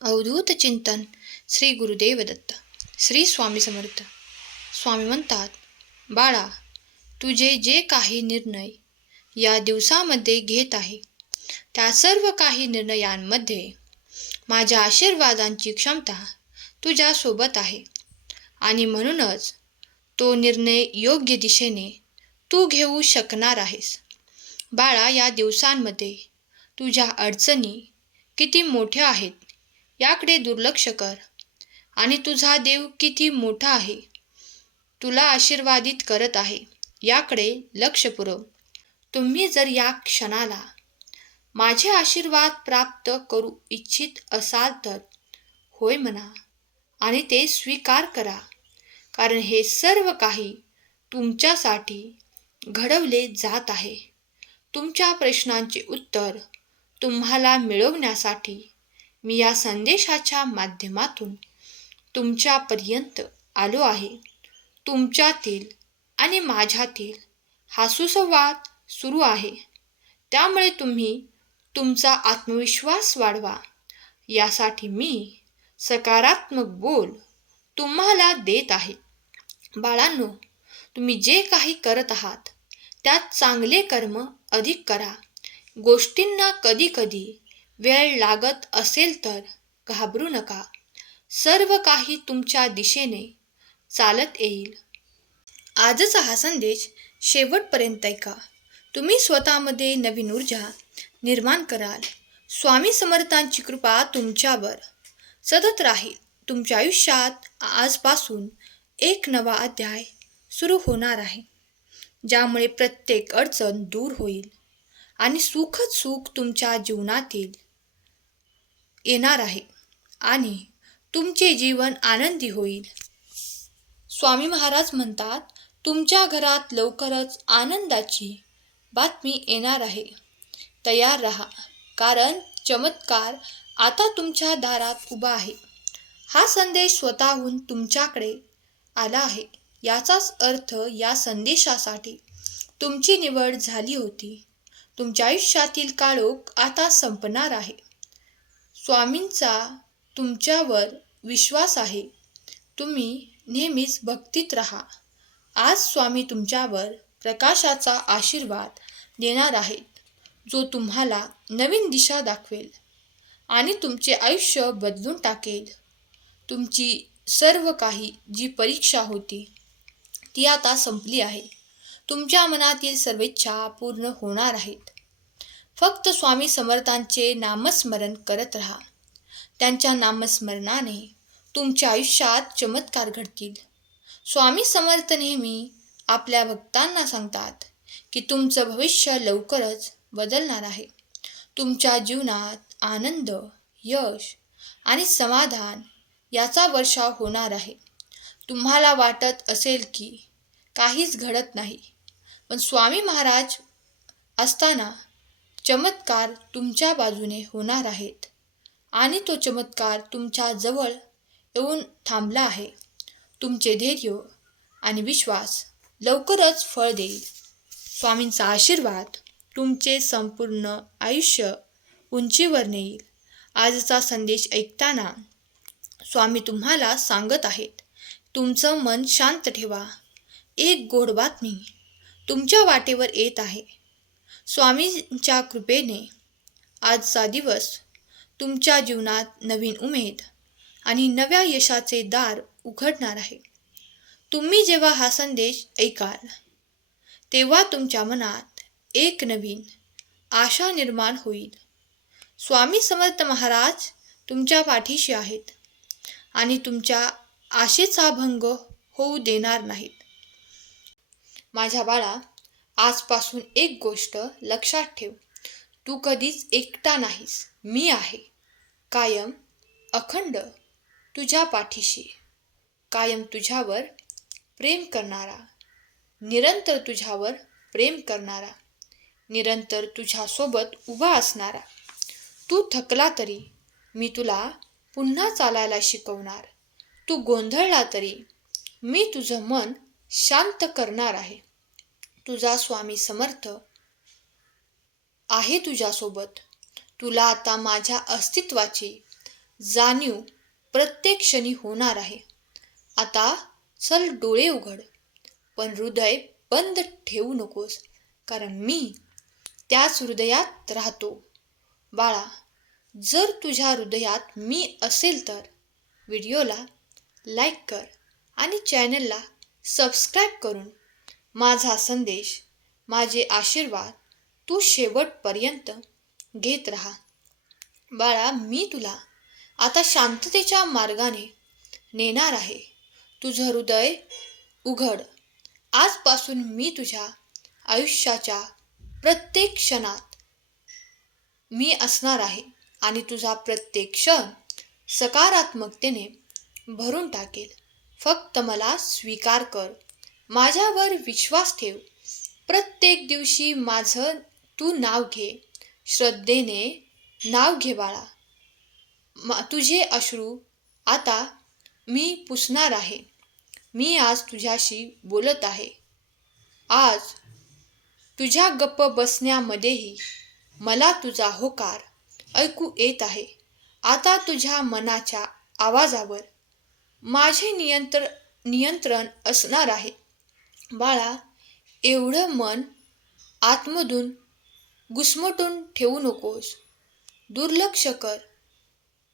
अवधूत चिंतन श्री गुरुदेव दत्त. श्री स्वामी समर्थ. स्वामी म्हणतात, बाळा, तुझे जे काही निर्णय या दिवसामध्ये घेत आहे त्या सर्व काही निर्णयांमध्ये माझ्या आशीर्वादांची क्षमता तुझ्यासोबत आहे आणि म्हणूनच तो निर्णय योग्य दिशेने तू घेऊ शकणार आहेस. बाळा, या दिवसांमध्ये तुझ्या अडचणी किती मोठ्या आहेत याकडे दुर्लक्ष कर आणि तुझा देव किती मोठा आहे, तुला आशीर्वादित करत आहे याकडे लक्ष पुरव. तुम्ही जर या क्षणाला माझे आशीर्वाद प्राप्त करू इच्छित असाल तर होय म्हणा आणि ते स्वीकार करा, कारण हे सर्व काही तुमच्यासाठी घडवले जात आहे. तुमच्या प्रश्नांचे उत्तर तुम्हाला मिळवण्यासाठी मी या संदेशाच्या माध्यमातून तुमच्यापर्यंत आलो आहे. तुमच्यातील आणि माझ्यातील हा सुसंवाद सुरू आहे, त्यामुळे तुम्ही तुमचा आत्मविश्वास वाढवा यासाठी मी सकारात्मक बोल तुम्हाला देत आहे. बाळांनो, तुम्ही जे काही करत आहात त्यात चांगले कर्म अधिक करा. गोष्टींना कधी कधी वेळ लागत असेल तर घाबरू नका. सर्व काही तुमच्या दिशेने चालत येईल. आजचा हा संदेश शेवटपर्यंत ऐका. तुम्ही स्वतःमध्ये नवीन ऊर्जा निर्माण कराल. स्वामी समर्थांची कृपा तुमच्यावर सतत राहील. तुमच्या आयुष्यात आजपासून एक नवा अध्याय सुरू होणार आहे, ज्यामुळे प्रत्येक अडचण दूर होईल आणि सुखद सुख तुमच्या जीवनातील येणार आहे आणि तुमचे जीवन आनंदी होईल. स्वामी महाराज म्हणतात, तुमच्या घरात लवकरच आनंदाची बातमी येणार आहे. तयार राहा, कारण चमत्कार आता तुमच्या दारात उभा आहे. हा संदेश स्वतःहून तुमच्याकडे आला आहे, याचाच अर्थ या संदेशासाठी तुमची निवड झाली होती. तुमच्या आयुष्यातील काळोख आता संपणार आहे. स्वामींचा तुमच्यावर विश्वास आहे. तुम्ही नेहमीच भक्तीत राहा. आज स्वामी तुमच्यावर प्रकाशाचा आशीर्वाद देणार आहेत, जो तुम्हाला नवीन दिशा दाखवेल आणि तुमचे आयुष्य बदलून टाकेल. तुमची सर्व काही जी परीक्षा होती ती आता संपली आहे. तुमच्या मनातील सर्व इच्छा पूर्ण होणार आहेत. फक्त स्वामी समर्थांचे नामस्मरण करत राहा. त्यांच्या नामस्मरणाने तुमच्या आयुष्यात चमत्कार घडतील. स्वामी समर्थ नेहमी आपल्या भक्तांना सांगतात की तुमचं भविष्य लवकरच बदलणार आहे. तुमच्या जीवनात आनंद, यश आणि समाधान याचा वर्षाव होणार आहे. तुम्हाला वाटत असेल की काहीच घडत नाही, पण स्वामी महाराज असताना चमत्कार तुमच्या बाजूने होणार आहेत आणि तो चमत्कार तुमच्या जवळ येऊन थांबला आहे. तुमचे धैर्य आणि विश्वास लवकरच फळ देईल. स्वामींचा आशीर्वाद तुमचे संपूर्ण आयुष्य उंचीवर नेईल. आजचा संदेश ऐकताना स्वामी तुम्हाला सांगत आहेत, तुमचं मन शांत ठेवा. एक गोड बातमी तुमच्या वाटेवर येत आहे. स्वामींच्या कृपेने आजचा दिवस तुमच्या जीवनात नवीन उमेद आणि नव्या यशाचे दार उघडणार आहे. तुम्ही जेव्हा हा संदेश ऐकाल तेव्हा तुमच्या मनात एक नवीन आशा निर्माण होईल. स्वामी समर्थ महाराज तुमच्या पाठीशी आहेत आणि तुमच्या आशेचा भंग होऊ देणार नाहीत. माझ्या बाळा, आजपासून एक गोष्ट लक्षात ठेव. तू कधीच एकटा नाहीस. मी आहे, कायम अखंड तुझ्या पाठीशी, कायम तुझ्यावर प्रेम करणारा, निरंतर तुझ्यावर प्रेम करणारा, निरंतर तुझ्यासोबत उभा असणारा. तू थकला तरी मी तुला पुन्हा चालायला शिकवणार. तू गोंधळला तरी मी तुझं मन शांत करणार आहे. तुझा स्वामी समर्थ आहे तुझ्यासोबत. तुला आता माझ्या अस्तित्वाची जाणीव प्रत्येक क्षणी होणार आहे. आता चल डोळे उघड, पण हृदय बंद ठेवू नकोस, कारण मी त्याच हृदयात राहतो. बाळा, जर तुझ्या हृदयात मी असेल तर व्हिडिओला लाईक कर आणि चॅनलला सबस्क्राईब करून माझा संदेश, माझे आशीर्वाद तू शेवटपर्यंत घेत राहा. बाळा, मी तुला आता शांततेच्या मार्गाने नेणार आहे. तुझं हृदय उघड. आजपासून मी तुझ्या आयुष्याच्या प्रत्येक क्षणात मी असणार आहे आणि तुझा प्रत्येक क्षण सकारात्मकतेने भरून टाकेल. फक्त मला स्वीकार कर. माझ्यावर विश्वास ठेव. प्रत्येक दिवशी माझं तू नाव घे. श्रद्धेने नाव घे बाळा. तुझे अश्रू आता मी पुसणार आहे. मी आज तुझ्याशी बोलत आहे. आज तुझ्या गप्प बसण्यामध्येही मला तुझा होकार ऐकू येत आहे. आता तुझ्या मनाच्या आवाजावर माझे नियंत्रण असणार आहे. बाळा, एवढं मन आतमधून घुसमटून ठेवू नकोस. दुर्लक्ष कर.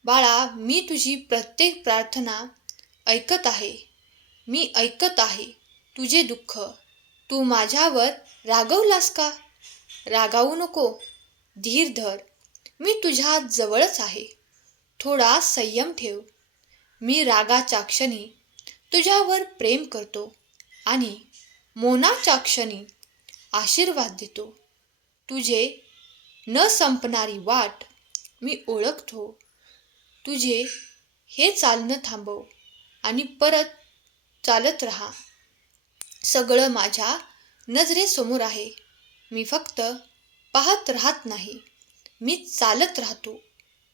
बाळा, मी तुझी प्रत्येक प्रार्थना ऐकत आहे. मी ऐकत आहे तुझे दुःख. तू माझ्यावर रागवलास का? रागावू नको. धीर धर. मी तुझ्या जवळच आहे. थोडा संयम ठेव. मी रागाच्या क्षणी तुझ्यावर प्रेम करतो आणि मौनाच्या क्षणी आशीर्वाद देतो. तुझे न संपणारी वाट मी ओळखतो. तुझे हे चालणं थांबव आणि परत चालत राहा. सगळं माझ्या नजरेसमोर आहे. मी फक्त पाहत राहत नाही, मी चालत राहतो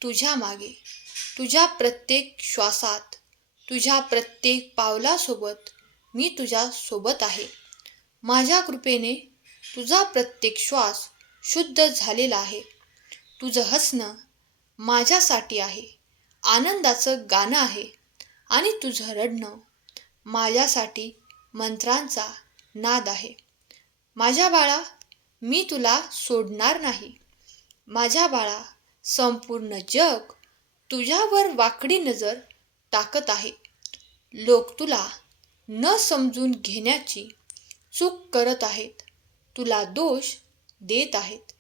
तुझ्या मागे. तुझ्या प्रत्येक श्वासात, तुझ्या प्रत्येक पावलासोबत मी तुझ्या सोबत आहे. माझ्या कृपेने तुझा प्रत्येक श्वास शुद्ध झालेला आहे. तुझं हसणं माझ्यासाठी आहे, आनंदाचं गाणं आहे आणि तुझं रडणं माझ्यासाठी मंत्रांचा नाद आहे. माझ्या बाळा, मी तुला सोडणार नाही. माझ्या बाळा, संपूर्ण जग तुझ्यावर वाकडी नजर टाकत आहे. लोक तुला न समजून घेण्याची चूक करत आहेत. तुला दोष देत आहेत.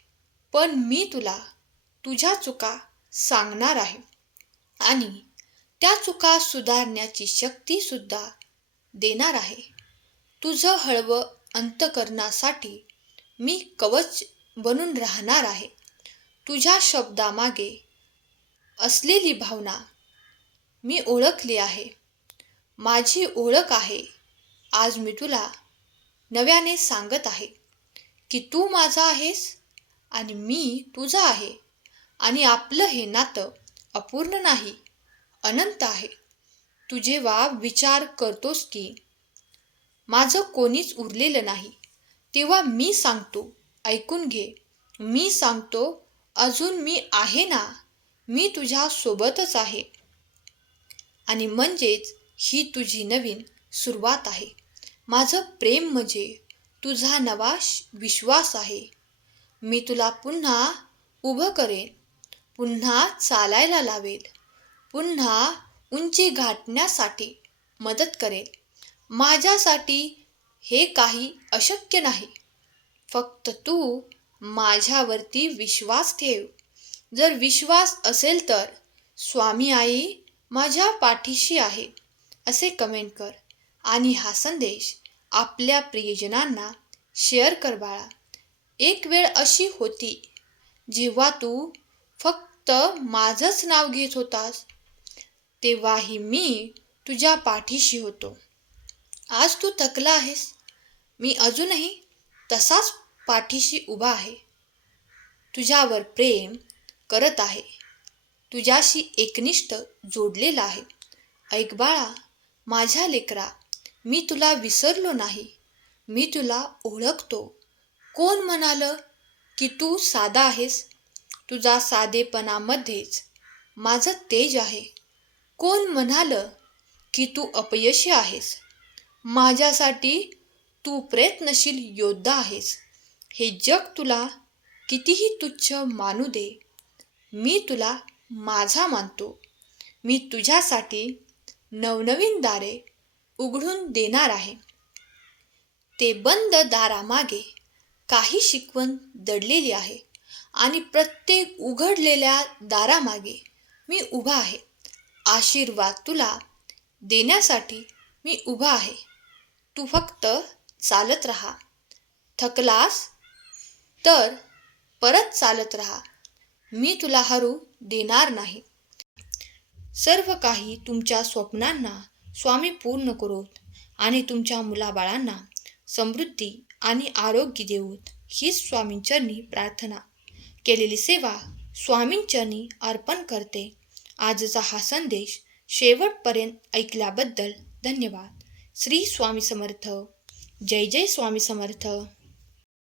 पण मी तुला तुझ्या चुका सांगणार आहे आणि त्या चुका सुधारण्याची शक्ती सुद्धा देणार आहे. तुझं हळवं अंतःकरणासाठी मी कवच बनून राहणार आहे. तुझ्या शब्दामागे असलेली भावना मी ओळखली आहे. माझी ओळख आहे. आज मी तुला नव्याने सांगत आहे की तू माझा आहेस आणि मी तुझा आहे आणि आपलं हे नातं अपूर्ण नाही, अनंत आहे. तू जेव्हा विचार करतोस की माझं कोणीच उरलेलं नाही, तेव्हा मी सांगतो, ऐकून घे. मी सांगतो, अजून मी आहे ना. मी तुझ्या सोबतच आहे. आणि म्हणजेच ही तुझी नवीन सुरुवात आहे. माझं प्रेम म्हणजे तुझा नवा विश्वास आहे. मी तुला पुन्हा उभं करेन, पुन्हा चालायला लावेल, पुन्हा उंची गाठण्यासाठी मदत करेल. माझ्यासाठी हे काही अशक्य नाही. फक्त तू माझ्यावरती विश्वास ठेव. जर विश्वास असेल तर स्वामी आई माझ्या पाठीशी आहे असे कमेंट कर आणि हा संदेश आपल्या प्रियजनांना शेअर कर बाळा. एक वेळ अशी होती जेव्हा तू फक्त माझंच नाव घेत होतास, तेव्हाही मी तुझ्या पाठीशी होतो. आज तू थकला आहेस, मी अजूनही तसाच पाठीशी उभा आहे. तुझ्यावर प्रेम करत आहे, तुझ्याशी एकनिष्ठ जोडलेला आहे. ऐक बाळा, माझ्या लेकरा, मी तुला विसरलो नाही. मी तुला ओळखतो. कोण म्हणालं की तू साधा आहेस? तुझा साधेपणामध्येच माझं तेज आहे. कोण म्हणालं की तू अपयशी आहेस? माझ्यासाठी तू प्रयत्नशील योद्धा आहेस. हे जग तुला कितीही तुच्छ मानू दे, मी तुला माझा मानतो. मी तुझ्यासाठी नवनवीन दारे उघडून देणार आहे. ते बंद दारामागे काही शिकवण दडलेली आहे आणि प्रत्येक उघडलेल्या दारामागे मी उभा आहे. आशीर्वाद तुला देण्यासाठी मी उभा आहे. तू फक्त चालत राहा. थकलास तर परत चालत राहा. मी तुला हरू देणार नाही. सर्व काही तुमच्या स्वप्नांना स्वामी पूर्ण करोत आणि तुमच्या मुलाबाळांना समृद्धी आणि आरोग्य देवोत. हीच स्वामींचरणी प्रार्थना. केलेली सेवा स्वामींचरणी अर्पण करते. आजचा हा संदेश शेवटपर्यंत ऐकल्याबद्दल धन्यवाद. श्री स्वामी समर्थ. जय जय स्वामी समर्थ.